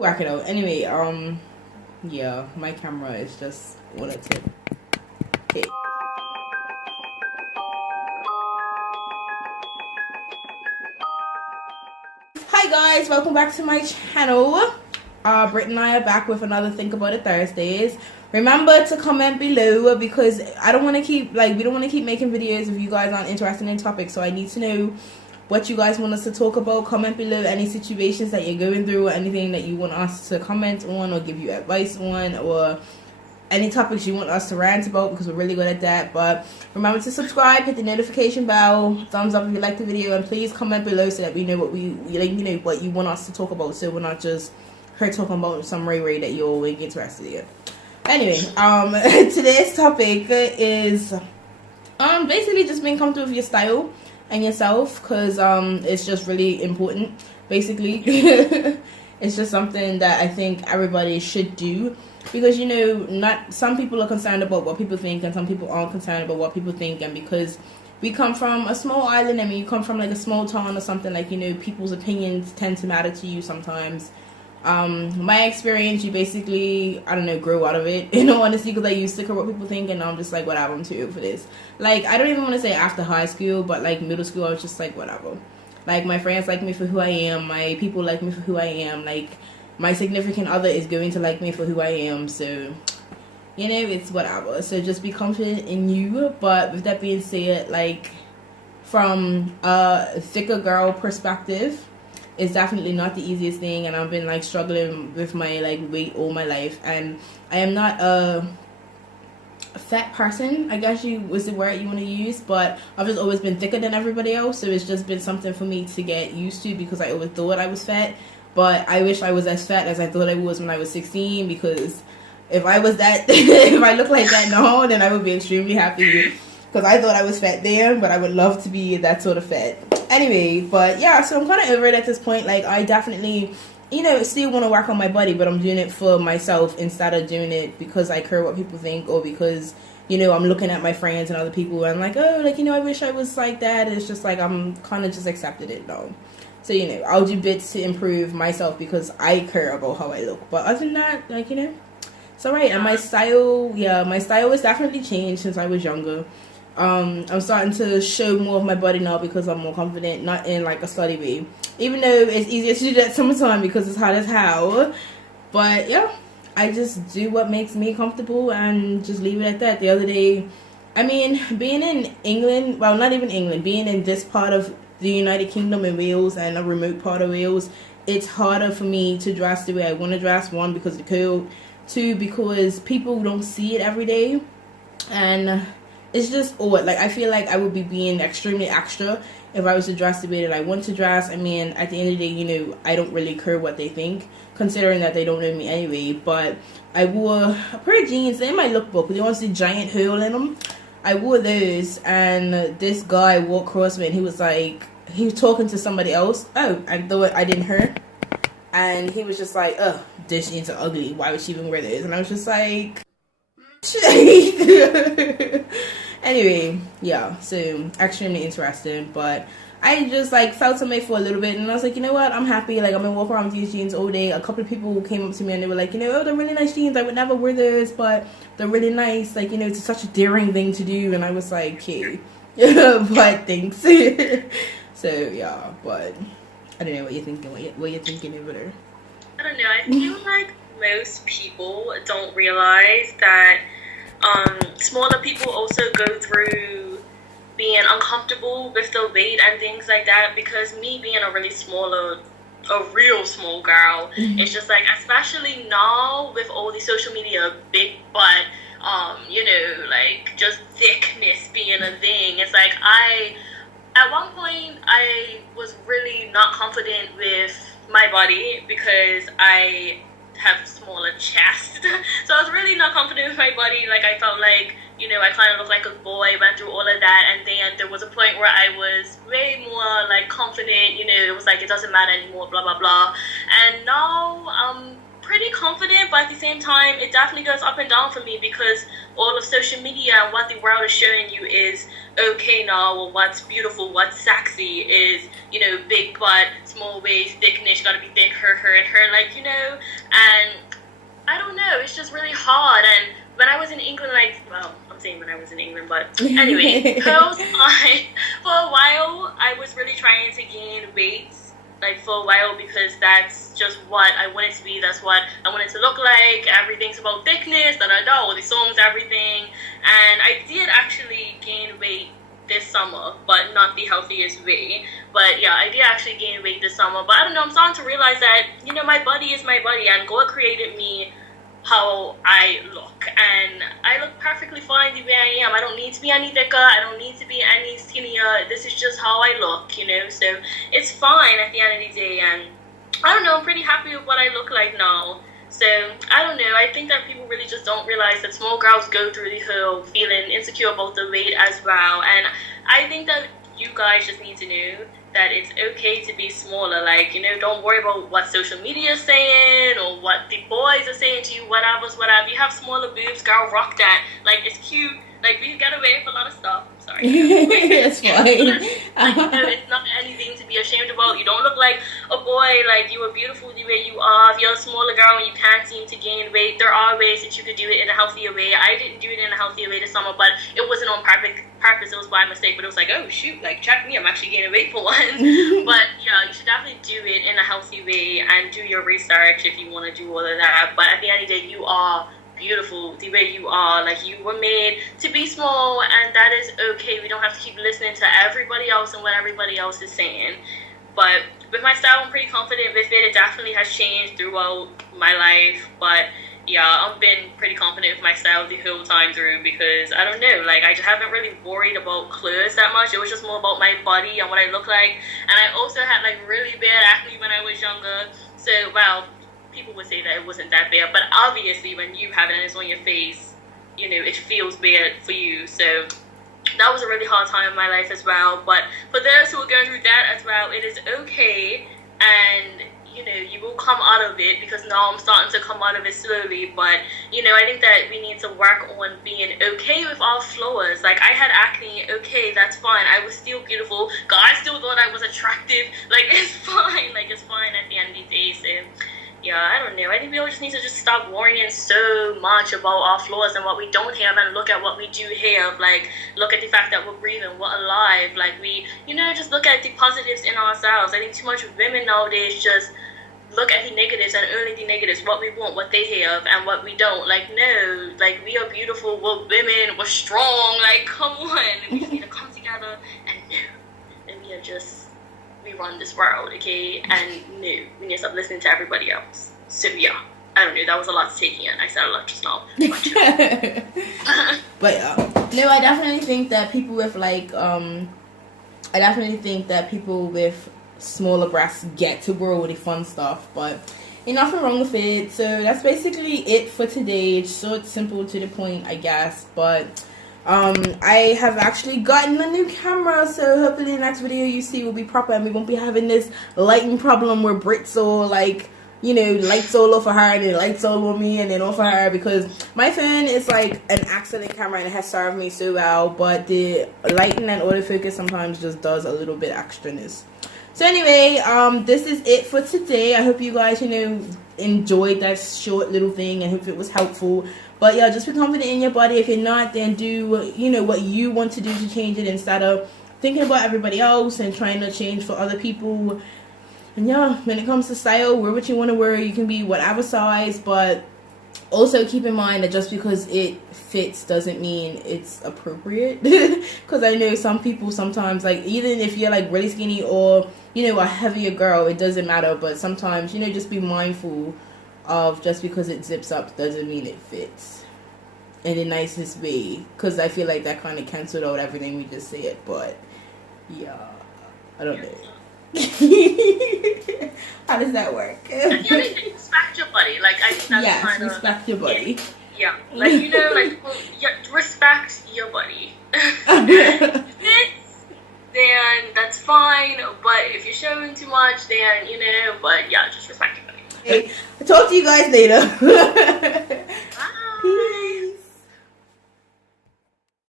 Whack it out. Anyway, yeah, my camera is just on a tip. Okay. Hi guys, welcome back to my channel. Britt and I are back with another Think About It Thursdays. Remember to comment below because I don't want to keep, we don't want to keep making videos if you guys aren't interested in topics. So I need to know what you guys want us to talk about. Comment below any situations that you're going through or anything that you want us to comment on or give you advice on, or any topics you want us to rant about, because we're really good at that. But remember to subscribe, hit the notification bell, thumbs up if you like the video, and please comment below so that we know what what you want us to talk about, so we're not just her talking about some ray that you're interested in. Anyway, today's topic is basically just being comfortable with your style and yourself, because it's just really important. Basically, it's just something that I think everybody should do, because not some people are concerned about what people think, and some people aren't concerned about what people think. And because we come from a small island, I mean, you come from like a small town or something, people's opinions tend to matter to you sometimes. My experience, you basically, I don't know, grow out of it, honestly, because I used to care what people think, and now I'm just like, whatever, I'm too old for this. I don't even want to say after high school, but middle school, I was just like, whatever. My friends like me for who I am, my people like me for who I am, my significant other is going to like me for who I am, so, it's whatever. So just be confident in you. But with that being said, from a thicker girl perspective, it's definitely not the easiest thing, and I've been struggling with my weight all my life. And I am not a fat person, I guess was the word you want to use, but I've just always been thicker than everybody else, so it's just been something for me to get used to, because I always thought I was fat. But I wish I was as fat as I thought I was when I was 16, because if I was that if I looked like that now, then I would be extremely happy, because I thought I was fat then, but I would love to be that sort of fat. Anyway, but yeah, so I'm kind of over it at this point. I definitely, still want to work on my body, but I'm doing it for myself instead of doing it because I care what people think, or because, I'm looking at my friends and other people and I'm like, oh, I wish I was like that. And it's just I'm kind of just accepted it now. So, I'll do bits to improve myself because I care about how I look. But other than that, it's alright. And my style has definitely changed since I was younger. I'm starting to show more of my body now because I'm more confident, not in a slutty way. Even though it's easier to do that summertime because it's hot as hell. But yeah, I just do what makes me comfortable and just leave it at that. The other day, I mean, being in England, well, not even England, being in this part of the United Kingdom in Wales and a remote part of Wales, it's harder for me to dress the way I want to dress. One, because of the cold. Two, because people don't see it every day. And it's just odd. I feel like I would be being extremely extra if I was to dress the way that I want to dress. I mean, at the end of the day, I don't really care what they think, considering that they don't know me anyway. But I wore a pair of jeans in my lookbook. They want to see giant hole in them. I wore those, and this guy walked across me, and he was talking to somebody else. Oh, I thought I didn't hear. And he was just like, ugh, these jeans are ugly. Why would she even wear those? And I was just like, anyway, yeah, so extremely interesting. But I just felt something for a little bit, and I was like, you know what, I'm happy. I'm gonna walk around with these jeans all day. A couple of people came up to me and they were like, oh, they're really nice jeans, I would never wear those, but they're really nice. It's such a daring thing to do. And I was like, okay. But thanks. So yeah, but I don't know what you're thinking. What you're thinking over there? I don't know. I feel like most people don't realize that smaller people also go through being uncomfortable with the weight and things like that. Because me being a real small girl, it's just especially now with all the social media, big butt, just thickness being a thing. It's at one point I was really not confident with my body because I have smaller chest. So I was really not confident with my body. I felt I kind of looked like a boy, went through all of that, and then there was a point where I was way more confident, it was it doesn't matter anymore, blah blah blah. And now I'm pretty confident, but at the same time it definitely goes up and down for me, because all of social media and what the world is showing you is okay now, or what's beautiful, what's sexy is, you know, big butt, small waist, thickness, gotta be thick, her, and her, like, you know, and I don't know, it's just really hard. And when I was in England, like, well, I'm saying when I was in England, but anyway, for a while, I was really trying to gain weight, like, for a while, because that's just what I wanted to be, that's what I wanted to look like, everything's about thickness, all the songs, everything, and I did actually gain weight this summer, but not the healthiest way. But yeah, I did actually gain weight this summer, but I don't know, I'm starting to realize that, you know, my body is my body, and God created me how I look, and I look perfectly fine the way I am. I don't need to be any thicker, I don't need to be any skinnier, this is just how I look, you know, so it's fine at the end of the day. And I don't know, I'm pretty happy with what I look like now. So I don't know, I think that people really just don't realize that small girls go through the whole feeling insecure about the weight as well. And I think that you guys just need to know that it's okay to be smaller. Like, you know, don't worry about what social media is saying or what the boys are saying to you, whatever. You have smaller boobs, girl, rock that. Like, it's cute. Like, we get away with a lot of stuff. Sorry. It's fine. Like, you know, it's not anything to be ashamed about. You don't look like a boy. Like, you are beautiful the way you are. If you're a smaller girl and you can't seem to gain weight, there are ways that you could do it in a healthier way. I didn't do it in a healthier way this summer, but it wasn't on purpose. It was by mistake. But it was like, oh shoot, like, check me, I'm actually gaining weight for one. But yeah, you should definitely do it in a healthy way and do your research if you want to do all of that. But at the end of the day, you are beautiful the way you are. Like, you were made to be small, and that is okay. We don't have to keep listening to everybody else and what everybody else is saying. But with my style, I'm pretty confident with it. It definitely has changed throughout my life, but yeah, I've been pretty confident with my style the whole time through, because I don't know, like, I just haven't really worried about clothes that much. It was just more about my body and what I look like. And I also had like really bad acne when I was younger, so well, people would say that it wasn't that bad, but obviously when you have it and it's on your face, you know, it feels bad for you. So that was a really hard time in my life as well. But for those who are going through that as well, it is okay, and you know, you will come out of it, because now I'm starting to come out of it slowly. But you know, I think that we need to work on being okay with our flaws. Like, I had acne, okay, that's fine. I was still beautiful. God, I still thought I was attractive. Like, it's fine. Like, it's fine at the end of the day. So yeah, I don't know. I think we all just need to just stop worrying so much about our flaws and what we don't have, and look at what we do have. Like, look at the fact that we're breathing, we're alive. Like, we, you know, just look at the positives in ourselves. I think too much women nowadays just look at the negatives, and only the negatives, what we want, what they have, and what we don't. Like, no, like, we are beautiful, we're women, we're strong. Like, come on. We just need to come together and know. And we are just, we run this world, okay? And no, we need to stop listening to everybody else. So yeah, I don't know, that was a lot to take in. I said a lot just now. But no, I definitely think that people with like smaller breasts get to grow with the fun stuff, but ain't nothing wrong with it. So that's basically it for today. It's so simple, to the point, I guess. But I have actually gotten a new camera, so hopefully the next video you see will be proper, and we won't be having this lighting problem where Brit's all like, you know, lights all over her and then lights all over me and then over her, because my phone is like an excellent camera and it has served me so well, but the lighting and autofocus sometimes just does a little bit extraness. So anyway, this is it for today. I hope you guys, you know, enjoyed that short little thing and hope it was helpful. But yeah, just be confident in your body. If you're not, then do, you know, what you want to do to change it, instead of thinking about everybody else and trying to change for other people. And yeah, when it comes to style, wear what you want to wear. You can be whatever size, but also keep in mind that just because it fits doesn't mean it's appropriate. Because I know some people sometimes, like, even if you're like really skinny or, you know, a heavier girl, it doesn't matter. But sometimes, you know, just be mindful of, just because it zips up doesn't mean it fits in the nicest way. Because I feel like that kind of canceled out everything we just said. But yeah, I don't know. How does that work? I feel like respect your body. Like, I think that's kind of, respect your body. Yeah, like, you know, like, well, yeah, respect your body. If it fits, then that's fine. But if you're showing too much, then, you know, but yeah, just respect your body. Okay. I'll talk to you guys later.